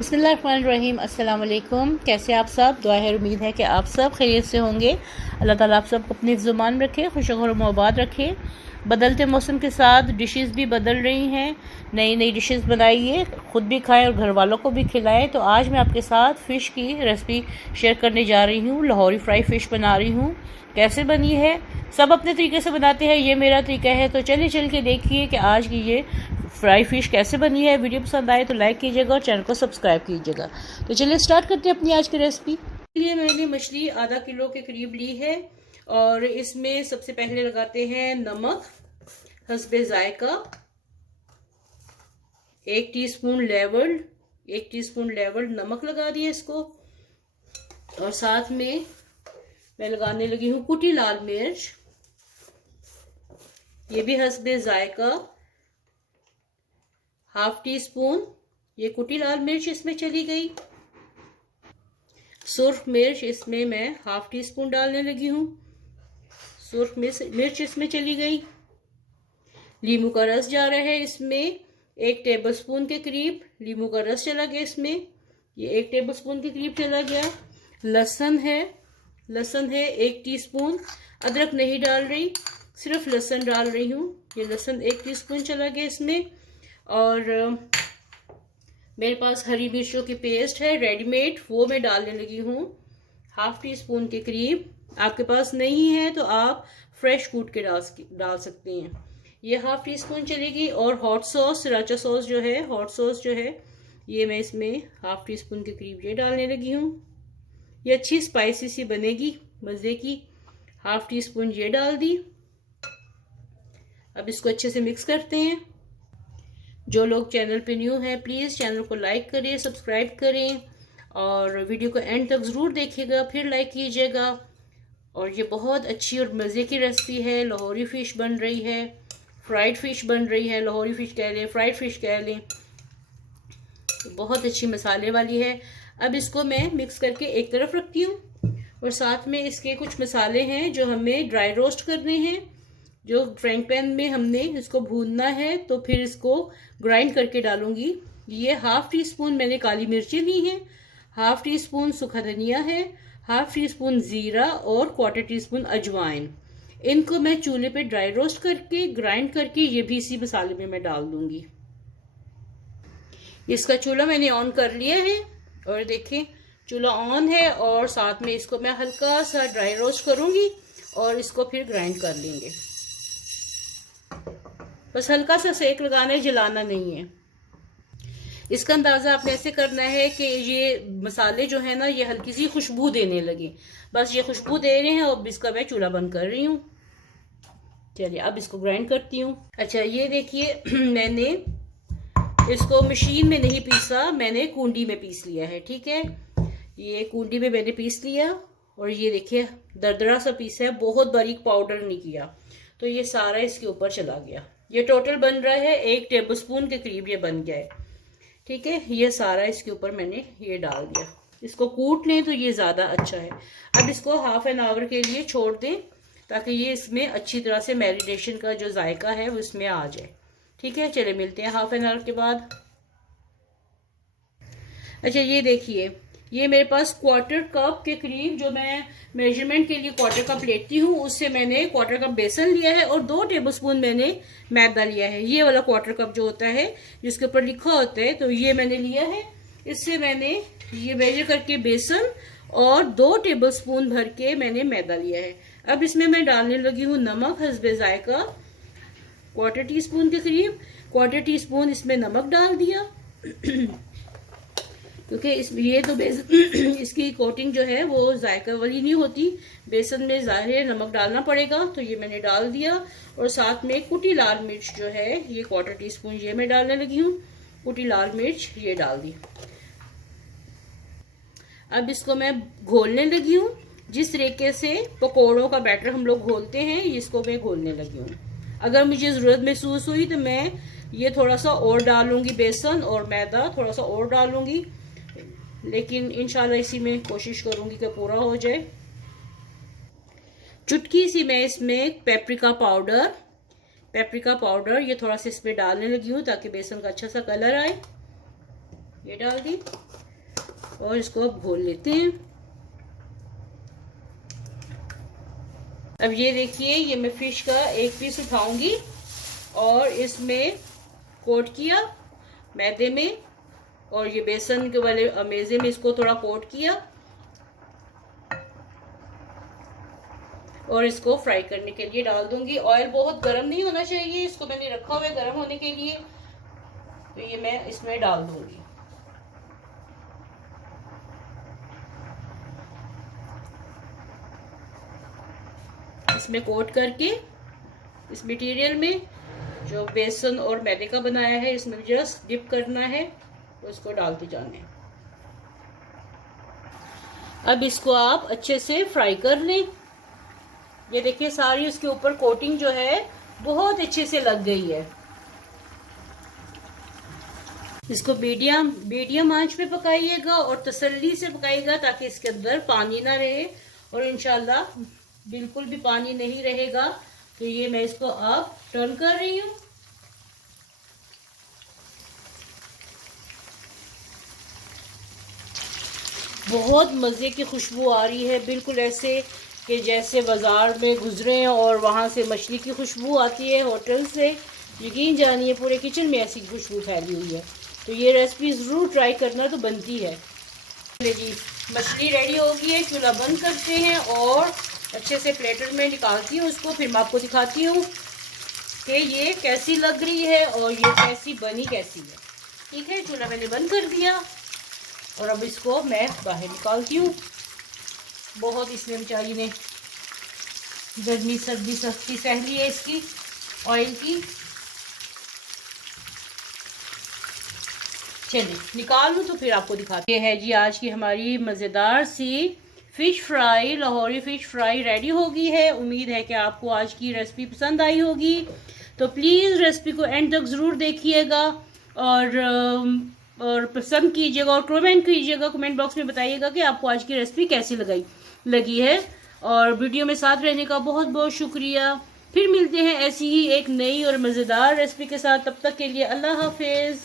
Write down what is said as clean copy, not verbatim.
बिस्मिल्लाहिर्रहमानिर्रहीम। अस्सलाम वालेकुम। कैसे आप सब? दुआ है, उम्मीद है कि आप सब खैरियत से होंगे। अल्लाह ताला आप सबको अपनी ज़ुबान रखे, खुश और मुबारक रखे। बदलते मौसम के साथ डिशेस भी बदल रही हैं, नई नई डिशेस बनाइए, ख़ुद भी खाएं और घर वालों को भी खिलाएं। तो आज मैं आपके साथ फ़िश की रेसिपी शेयर करने जा रही हूँ। लाहौरी फ्राई फ़िश बना रही हूँ। कैसे बनी है? सब अपने तरीके से बनाते हैं, ये मेरा तरीका है। तो चलिए चल के देखिए कि आज की ये फ्राई फ़िश कैसे बनी है। वीडियो पसंद आए तो लाइक कीजिएगा और चैनल को सब्सक्राइब कीजिएगा। तो चलिए स्टार्ट करते हैं अपनी आज की रेसिपी। लिए मैंने मछली आधा किलो के करीब ली है और इसमें सबसे पहले लगाते हैं नमक हस्बे जायका, 1 टीस्पून लेवल्ड नमक लगा दिया इसको। और साथ में मैं लगाने लगी हूँ कुटी लाल मिर्च, ये भी हस्बे जायका, 1/2 टीस्पून ये कुटी लाल मिर्च इसमें चली गई। सुर्ख मिर्च इसमें मैं 1/2 टीस्पून डालने लगी हूँ, सुर्ख मिर्च इसमें चली गई। लींबू का रस जा रहा है इसमें, 1 टेबलस्पून के करीब लींबू का रस चला गया इसमें, ये 1 टेबलस्पून के करीब चला गया। लहसुन है 1 टीस्पून। अदरक नहीं डाल रही, सिर्फ लहसुन डाल रही हूँ। ये लहसुन 1 टीस्पून चला गया इसमें। और मेरे पास हरी मिर्चों की पेस्ट है रेडीमेड, वो मैं डालने लगी हूँ 1/2 टीस्पून के करीब। आपके पास नहीं है तो आप फ्रेश कूट के डाल सकते हैं। ये 1/2 टीस्पून चलेगी। और हॉट सॉस, सराचा सॉस जो है, हॉट सॉस जो है, ये मैं इसमें 1/2 टीस्पून के करीब ये डालने लगी हूँ। ये अच्छी स्पाइसी सी बनेगी, मज़े की। 1/2 टीस्पून ये डाल दी। अब इसको अच्छे से मिक्स करते हैं। जो लोग चैनल पे न्यू हैं प्लीज़ चैनल को लाइक करें, सब्सक्राइब करें और वीडियो को एंड तक ज़रूर देखिएगा, फिर लाइक कीजिएगा। और ये बहुत अच्छी और मज़े की रेसिपी है। लाहौरी फ़िश बन रही है, फ्राइड फ़िश बन रही है, लाहौरी फ़िश कह लें, फ्राइड फ़िश कह लें, तो बहुत अच्छी मसाले वाली है। अब इसको मैं मिक्स करके एक तरफ रखती हूँ और साथ में इसके कुछ मसाले हैं जो हमें ड्राई रोस्ट करने हैं, जो फ्राइंग पैन में हमने इसको भूनना है, तो फिर इसको ग्राइंड करके डालूंगी। ये 1/2 टीस्पून मैंने काली मिर्ची ली है, 1/2 टीस्पून सूखा धनिया है, 1/2 टीस्पून जीरा और 1/4 टीस्पून अजवाइन। इनको मैं चूल्हे पे ड्राई रोस्ट करके ग्राइंड करके ये भी इसी मसाले में मैं डाल दूंगी। इसका चूल्हा मैंने ऑन कर लिया है और देखें चूल्हा ऑन है। और साथ में इसको मैं हल्का सा ड्राई रोस्ट करूंगी और इसको फिर ग्राइंड कर लेंगे। बस हल्का सा सेक लगाना है, जलाना नहीं है। इसका अंदाज़ा आपने ऐसे करना है कि ये मसाले जो है ना, ये हल्की सी खुशबू देने लगे, बस ये खुशबू दे रहे हैं। और इसका मैं चूल्हा बंद कर रही हूँ। चलिए अब इसको ग्राइंड करती हूँ। अच्छा ये देखिए मैंने इसको मशीन में नहीं पीसा, मैंने कूंडी में पीस लिया है। ठीक है, ये कूंडी में मैंने पीस लिया और ये देखिए दरदरा सा पीस है, बहुत बारीक पाउडर नहीं किया। तो ये सारा इसके ऊपर चला गया। ये टोटल बन रहा है 1 टेबलस्पून के करीब ये बन गया है। ठीक है, ये सारा इसके ऊपर मैंने ये डाल दिया। इसको कूट लें तो ये ज़्यादा अच्छा है। अब इसको ½ एन आवर के लिए छोड़ दें ताकि ये इसमें अच्छी तरह से मैरिनेशन का जो जायका है वो इसमें आ जाए। ठीक है, चले मिलते हैं ½ एन आवर के बाद। अच्छा ये देखिए, ये मेरे पास 1/4 कप के करीब, जो मैं मेजरमेंट के लिए 1/4 कप लेती हूँ, उससे मैंने 1/4 कप बेसन लिया है और 2 टेबलस्पून मैंने मैदा लिया है। ये वाला 1/4 कप जो होता है जिसके ऊपर लिखा होता है, तो ये मैंने लिया है। इससे मैंने ये मेजर करके बेसन और 2 टेबलस्पून भर के मैंने मैदा लिया है। अब इसमें मैं डालने लगी हूँ नमक हस्बे जायका, 1/4 टीस्पून के करीब। 1/4 टीस्पून इसमें नमक डाल दिया क्योंकि ये तो बेसन इसकी कोटिंग जो है वो जायका वाली नहीं होती, बेसन में ज़ाहिर नमक डालना पड़ेगा, तो ये मैंने डाल दिया। और साथ में कुटी लाल मिर्च जो है, ये 1/4 टीस्पून ये मैं डालने लगी हूँ, कुटी लाल मिर्च ये डाल दी। अब इसको मैं घोलने लगी हूँ, जिस तरीके से पकौड़ों का बैटर हम लोग घोलते हैं, इसको मैं घोलने लगी हूँ। अगर मुझे ज़रूरत महसूस हुई तो मैं ये थोड़ा सा और डालूंगी, बेसन और मैदा थोड़ा सा और डालूंगी, लेकिन इंशाल्लाह इसी में कोशिश करूंगी कि पूरा हो जाए। चुटकी सी मैं इसमें पेपरिका पाउडर ये थोड़ा सा इसमें डालने लगी हूँ ताकि बेसन का अच्छा सा कलर आए। ये डाल दी। और इसको अब घोल लेते हैं। अब ये देखिए, ये मैं फिश का एक पीस उठाऊंगी और इसमें कोट किया मैदे में, और ये बेसन के वाले अमेजे में इसको थोड़ा कोट किया और इसको फ्राई करने के लिए डाल दूंगी। ऑयल बहुत गर्म नहीं होना चाहिए, इसको मैंने रखा हुआ है गर्म होने के लिए, तो ये मैं इसमें डाल दूंगी। इसमें कोट करके इस मटेरियल में जो बेसन और मैदे का बनाया है इसमें जस्ट डिप करना है, उसको डालते जाना है। अब इसको आप अच्छे से फ्राई कर लें। ये देखिए सारी उसके ऊपर कोटिंग जो है बहुत अच्छे से लग गई है। इसको मीडियम आंच पे पकाइएगा और तसल्ली से पकाइएगा ताकि इसके अंदर पानी ना रहे, और इंशाल्लाह बिल्कुल भी पानी नहीं रहेगा। तो ये मैं इसको अब टर्न कर रही हूँ। बहुत मज़े की खुशबू आ रही है, बिल्कुल ऐसे कि जैसे बाज़ार में गुजरे हैं और वहाँ से मछली की खुशबू आती है होटल से। यकीन जानिए पूरे किचन में ऐसी खुशबू फैली हुई है। तो ये रेसिपी ज़रूर ट्राई करना, तो बनती है। जी मछली रेडी हो गई है, चूल्हा बंद करते हैं और अच्छे से प्लेटर में निकालती हूँ उसको। फिर मैं आपको दिखाती हूँ कि ये कैसी लग रही है और ये कैसी बनी कैसी है। ठीक है, चूल्हा मैंने बंद कर दिया और अब इसको मैं बाहर निकालती हूँ। बहुत इसमें बेचारी ने गर्मी सर्दी सख्ती सह ली है इसकी ऑयल की। चलिए निकाल लूँ तो फिर आपको दिखाते हैं। जी आज की हमारी मज़ेदार सी fish fry, Lahori fish fry ready हो गई है। उम्मीद है कि आपको आज की रेसिपी पसंद आई होगी, तो प्लीज़ रेसिपी को एंड तक ज़रूर देखिएगा और पसंद कीजिएगा और कमेंट कीजिएगा। कमेंट बॉक्स में बताइएगा कि आपको आज की रेसिपी कैसी लगी है। और वीडियो में साथ रहने का बहुत बहुत शुक्रिया। फिर मिलते हैं ऐसी ही एक नई और मज़ेदार रेसिपी के साथ। तब तक के लिए अल्लाह हाफिज़।